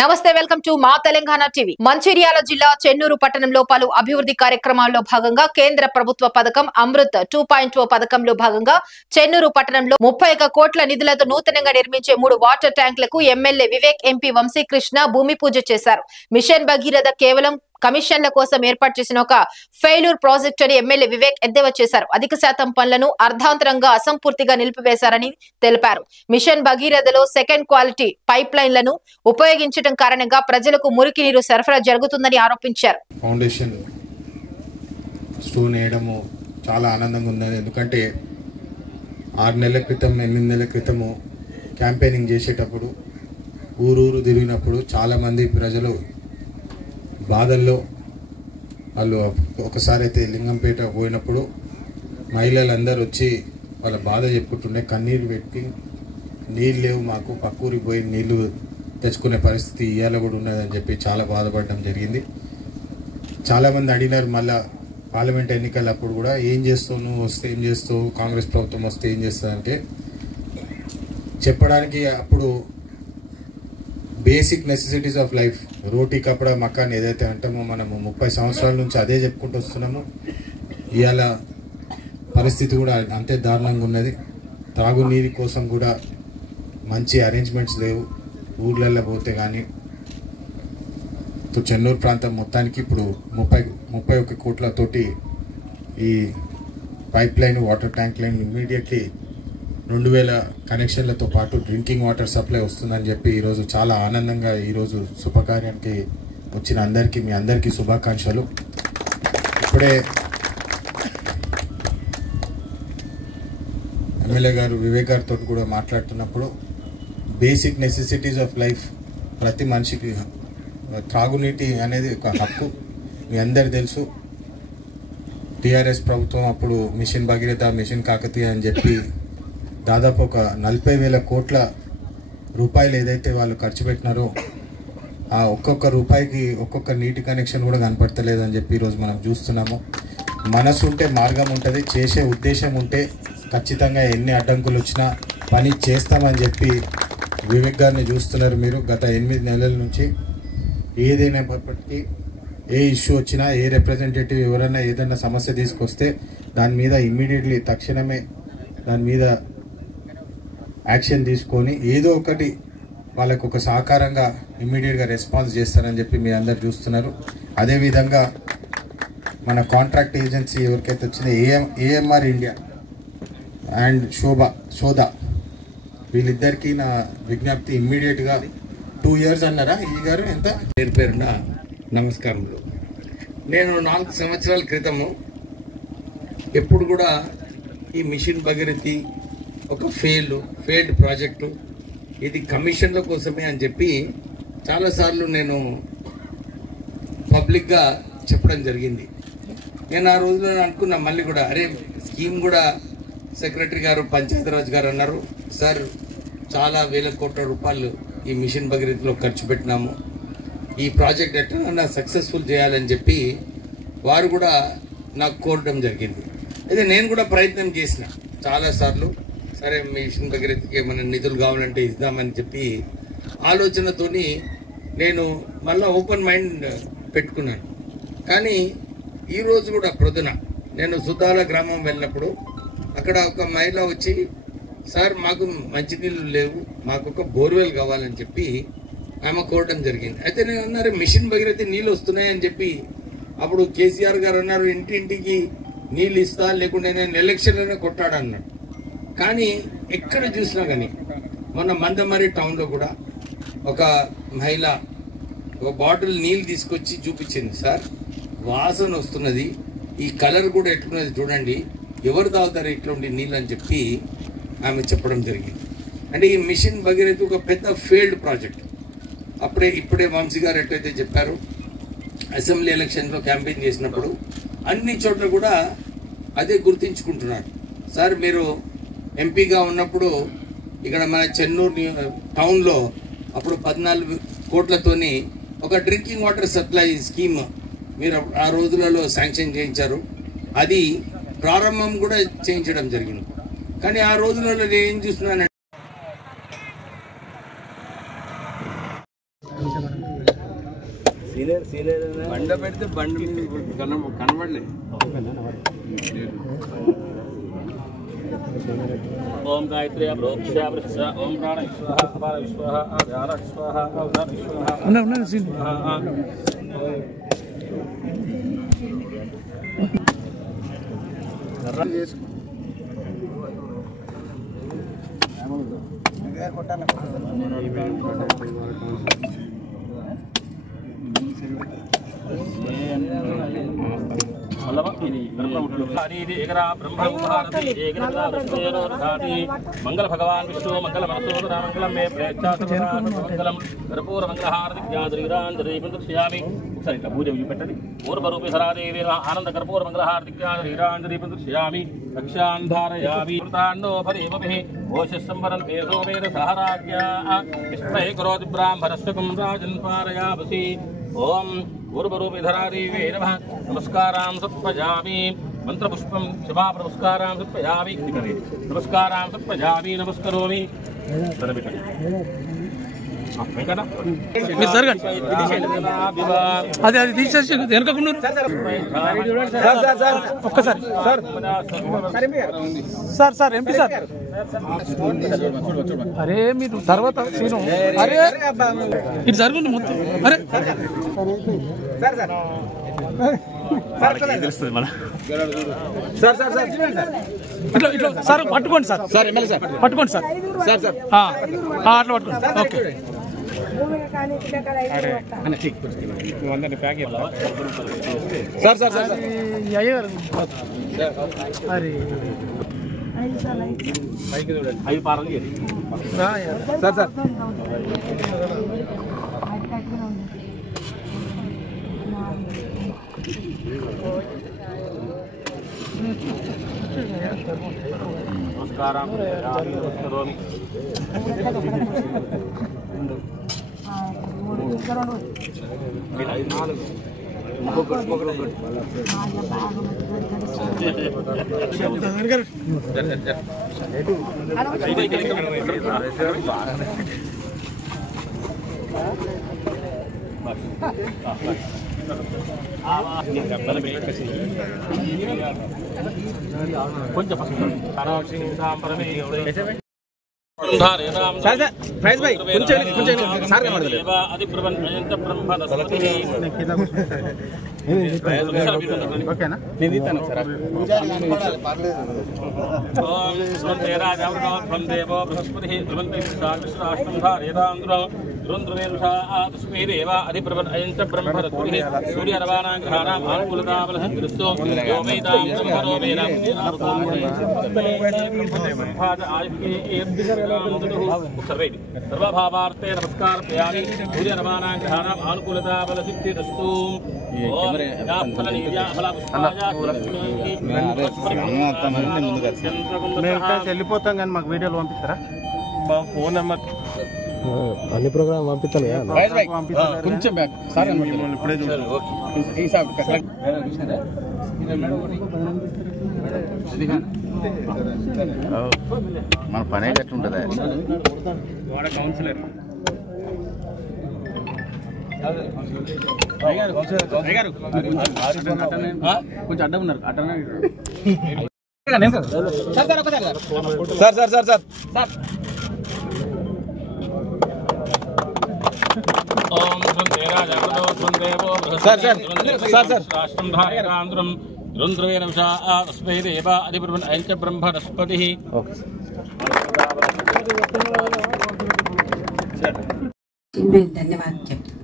నమస్తే, welcome to మా Telangana TV. Mancherial జిల్లా చెన్నూరు పట్టణంలో పలు అభివృద్ధి కార్యక్రమాల్లో భాగంగా కేంద్ర ప్రభుత్వ పథకం అమృత్ 2.0 పథకంలో భాగంగా చెన్నూరు పట్టణంలో 31 కోట్ల నిధులతో నూతనంగా నిర్మించే 3 వాటర్ ట్యాంకులకు ఎమ్మెల్యే వివేక్, ఎంపీ వంశీకృష్ణ భూమి పూజ చేశారు. మిషన్ భగీరథ కేవలం కమిషన్ల కోసం ఏర్పాటు చేసిన ఒక ఫెయిల్యూర్ ప్రాజెక్ట్ అని ఎమ్మెల్యే వివేక్ ఎద్దేవా చేశారు. అధిక శాతం పనులను అర్ధాంతరంగా అసంపూర్తిగా నిలిపివేశారని తెలిపారు. మిషన్ భగీరథలో సెకండ్ క్వాలిటీ పైప్ లైన్లను ఉపయోగించడం కారణంగా ప్రజలకు మురికి నీరు సరఫరా జరుగుతుందని ఆరోపించారు. ఫౌండేషన్ స్టోన్ వేయడము చాలా ఆనందంగా ఉంది. ఎందుకంటే 6 నెలల క్రితం 8 నెలల క్రితము క్యాంపెయినింగ్ చేసేటప్పుడు ఊరూరు తిరిగినప్పుడు చాలామంది ప్రజలు బాధల్లో వాళ్ళు ఒకసారి అయితే లింగంపేట పోయినప్పుడు మహిళలందరూ వచ్చి వాళ్ళ బాధ చెప్పుకుంటుండే, కన్నీరు పెట్టి నీళ్ళు లేవు మాకు, పక్కూరికి పోయి నీళ్ళు తెచ్చుకునే పరిస్థితి ఇవాళ కూడా ఉన్నదని చెప్పి చాలా బాధపడడం జరిగింది. చాలామంది అడిగినారు మళ్ళీ పార్లమెంట్ ఎన్నికలప్పుడు కూడా ఏం చేస్తావు, నువ్వు వస్తే ఏం చేస్తావు, కాంగ్రెస్ ప్రభుత్వం వస్తే ఏం చేస్తావు అంటే చెప్పడానికి అప్పుడు బేసిక్ నెసెసిటీస్ ఆఫ్ లైఫ్ రోటీ కపడా మకాన్ ఏదైతే అంటామో మనము 30 సంవత్సరాల నుంచి అదే చెప్పుకుంటూ వస్తున్నాము. ఇవాళ పరిస్థితి కూడా అంతే దారుణంగా ఉన్నది. తాగునీరు కోసం కూడా మంచి అరేంజ్మెంట్స్ లేవు. ఊర్లలో పోతే కానీ చెన్నూరు ప్రాంతం మొత్తానికి ఇప్పుడు 31 కోట్లతోటి ఈ pipe line, water tank line immediately 2000 కనెక్షన్లతో పాటు డ్రింకింగ్ వాటర్ సప్లై వస్తుందని చెప్పి ఈరోజు చాలా ఆనందంగా ఈరోజు శుభకార్యానికి వచ్చిన అందరికీ మీ అందరికీ శుభాకాంక్షలు. ఇప్పుడే ఎమ్మెల్యే గారు వివేక్ గారితో కూడా మాట్లాడుతున్నప్పుడు బేసిక్ నెసెసిటీస్ ఆఫ్ లైఫ్ ప్రతి మనిషికి త్రాగునీటి అనేది ఒక హక్కు. మీ అందరు తెలుసు టీఆర్ఎస్ ప్రభుత్వం అప్పుడు మిషన్ భగీరథ, మిషన్ కాకతీయ అని చెప్పి దాదాపు ఒక 40,000 కోట్ల రూపాయలు ఏదైతే వాళ్ళు ఖర్చు పెట్టినారో ఆ ఒక్కొక్క రూపాయికి ఒక్కొక్క నీటి కనెక్షన్ కూడా కనపడతలేదని చెప్పి ఈరోజు మనం చూస్తున్నాము. మనసు ఉంటే మార్గం ఉంటుంది, చేసే ఉద్దేశం ఉంటే ఖచ్చితంగా ఎన్ని అడ్డంకులు వచ్చినా పని చేస్తామని చెప్పి వివేక్ గారిని చూస్తున్నారు మీరు. గత 8 నెలల నుంచి ఏదైనప్పటికీ ఏ ఇష్యూ వచ్చినా, ఏ రిప్రజెంటేటివ్ ఎవరైనా ఏదైనా సమస్య తీసుకొస్తే దాని మీద ఇమ్మీడియట్లీ తక్షణమే దాని మీద యాక్షన్ తీసుకొని ఏదో ఒకటి వాళ్ళకు ఒక సహకారంగా ఇమ్మీడియట్గా రెస్పాన్స్ చేస్తారని చెప్పి మీ అందరు చూస్తున్నారు. అదేవిధంగా మన కాంట్రాక్ట్ ఏజెన్సీ ఎవరికైతే వచ్చిందో ఏఎంఆర్ ఇండియా అండ్ శోధ వీళ్ళిద్దరికీ నా విజ్ఞప్తి ఇమ్మీడియట్గా 2 years అన్నారా ఈ గారు ఎంత పేరున నమస్కారములు. నేను 4 సంవత్సరాల క్రితము ఎప్పుడు కూడా ఈ మిషన్ భగీరథి ఒక ఫెయిల్డ్ ప్రాజెక్టు, ఇది కమిషన్ల కోసమే అని చెప్పి చాలాసార్లు నేను పబ్లిక్గా చెప్పడం జరిగింది. నేను ఆ రోజులో అనుకున్నా మళ్ళీ కూడా అరే స్కీమ్ కూడా సెక్రటరీ గారు, పంచాయతీరాజ్ గారు అన్నారు, సార్ చాలా వేల కోట్ల రూపాయలు ఈ మిషన్ భగీరథలో ఖర్చు పెట్టినాము, ఈ ప్రాజెక్ట్ ఎట్లా సక్సెస్ఫుల్ చేయాలని చెప్పి వారు కూడా నాకు కోరడం జరిగింది. అయితే నేను కూడా ప్రయత్నం చేసిన చాలాసార్లు, సరే మిషన్ భగీరథకి ఏమైనా నిధులు కావాలంటే ఇద్దామని చెప్పి ఆలోచనతోని నేను మళ్ళీ ఓపెన్ మైండ్ పెట్టుకున్నాను. కానీ ఈరోజు కూడా ప్రొద్దున నేను సుద్దాల గ్రామం వెళ్ళినప్పుడు అక్కడ ఒక మహిళ వచ్చి, సార్ మాకు మంచినీళ్ళు లేవు, మాకు ఒక బోర్వెల్ కావాలని చెప్పి ఆమె కోరడం జరిగింది. అయితే నేను అన్నారు మిషన్ భగీరథి నీళ్ళు వస్తున్నాయని చెప్పి అప్పుడు కేసీఆర్ గారు అన్నారు ఇంటింటికి నీళ్ళు ఇస్తా, లేకుంటే నేను ఎలక్షన్లోనే కొట్టాడన్నాడు. కానీ ఎక్కడ చూసినా కానీ మొన్న మందమరి టౌన్లో కూడా ఒక మహిళ ఒక బాటిల్ నీళ్ళు తీసుకొచ్చి చూపించింది, సార్ వాసన వస్తున్నది, ఈ కలర్ కూడా ఎట్లున్నది చూడండి, ఎవరు తాగుతారు ఇట్లాంటి నీళ్ళు అని చెప్పి ఆమె చెప్పడం జరిగింది. అంటే ఈ మిషన్ భగీరథి ఒక పెద్ద ఫెయిల్డ్ ప్రాజెక్ట్. ఇప్పుడే వంశీ గారు ఎట్లయితే చెప్పారు, అసెంబ్లీ ఎలక్షన్లో క్యాంపెయిన్ చేసినప్పుడు అన్ని చోట్ల కూడా అదే గుర్తించుకుంటున్నారు. సార్ మీరు ఎంపీగా ఉన్నప్పుడు ఇక్కడ మన చెన్నూరు టౌన్లో అప్పుడు 14 కోట్లతోని ఒక డ్రింకింగ్ వాటర్ సప్లై స్కీమ్ మీరు ఆ రోజులలో శాంక్షన్ చేయించారు, అది ప్రారంభం కూడా చేయించడం జరిగింది. కానీ ఆ రోజులలో నేను ఏం చూస్తున్నాను బండ పెడితే బండి కనబడలే. ఓం గాయత్రి ప్రోక్ష వృక్ష ఓం ప్రాణ విశ్వః అపార విశ్వః ఆధార విశ్వః అవధాన విశ్వః मंगल भगवान विष्णु मंगल मनसोदरा मंगलम मे प्रेक्षासमंगलम कर्पूर मंगलहारति ज्ञानरीरांजरीपंदर्शयामि सरित पूजा विपट्टनि पूर्वरूपे सरादेवी आनंद कर्पूर मंगलहारति ज्ञानरीरांजरीपंदर्शयामि रक्षां धारयामि तान्नो भरेमभिः ओषस्संवरन् तेजो वेद सहराज्ञा विस्मये करोति ब्राह्मणस्तकं राजन् पारयामसि ओम पूर्वरूपे धरादेवी नमः नमस्कारां सत्पजामि मंत्रपुष्पं क्षमा नमस्कारां सत्पजामि नमस्कारां सत्पजामि नमस्करोमि మీరు జరగండి అది తీసేసి వెనకకున్నారు ఒక్కసారి సార్ ఎంపీ సార్ అరే మీరు తర్వాత సీను అరే ఇటు జరుగుండి మొత్తం అరే తెలుస్తుంది మన ఇట్లా ఇట్లా సార్ పట్టుకోండి సార్ పట్టుకోండి సార్ అట్లా పట్టుకోండి ఓకే అయ్యారు అరే అవి పారాలి సార్ नमस्कारां नमस्करोमि కొంచెం ప్రైజ్ భాయ్ కొంచెం సార్ అది బ్రహ్మదస్పతి ఓకేనా నేను ఇస్తాను సార్ ఓం దేవో బృహస్పతి రుంద్రవేషాస్మేదేవ అధిప్రవన్ అయంచ బ్రహ్మదస్పతి సూర్యరవాణాం గ్రహాణాం ఆనుకూలతాబలః దృష్టో యోమేతాం బ్రహ్మరోమేనాం सर्वभावार्थे नमस्कार प्रयामि सूर्यरवाणां ग्रहाणां आनुकूलताबलसिद्धिरस्तु వెళ్ళిపోతాం కానీ మాకు వీడియోలు పంపిస్తారా మా ఫోన్ నెంబర్ అన్ని ప్రోగ్రామ్ పంపిస్తాను కొంచెం సార్ ఇప్పుడే మన పనే గట్టి ఉంటుంది వాడ కౌన్సిలర్ కొంచెం అడ్డం ఉన్నారు అడ్డం సార్ ఓం ధ్రుందేరాజావృతో ధ్రుందేవో రాష్ట్రం ధారయాంధ్రం రుంద్రవేణ విషాస్మై దేవ అధిబ్రహ్మన్ అయంచ బ్రహ్మణస్పతిః ధన్యవాదాలు చెప్తాను.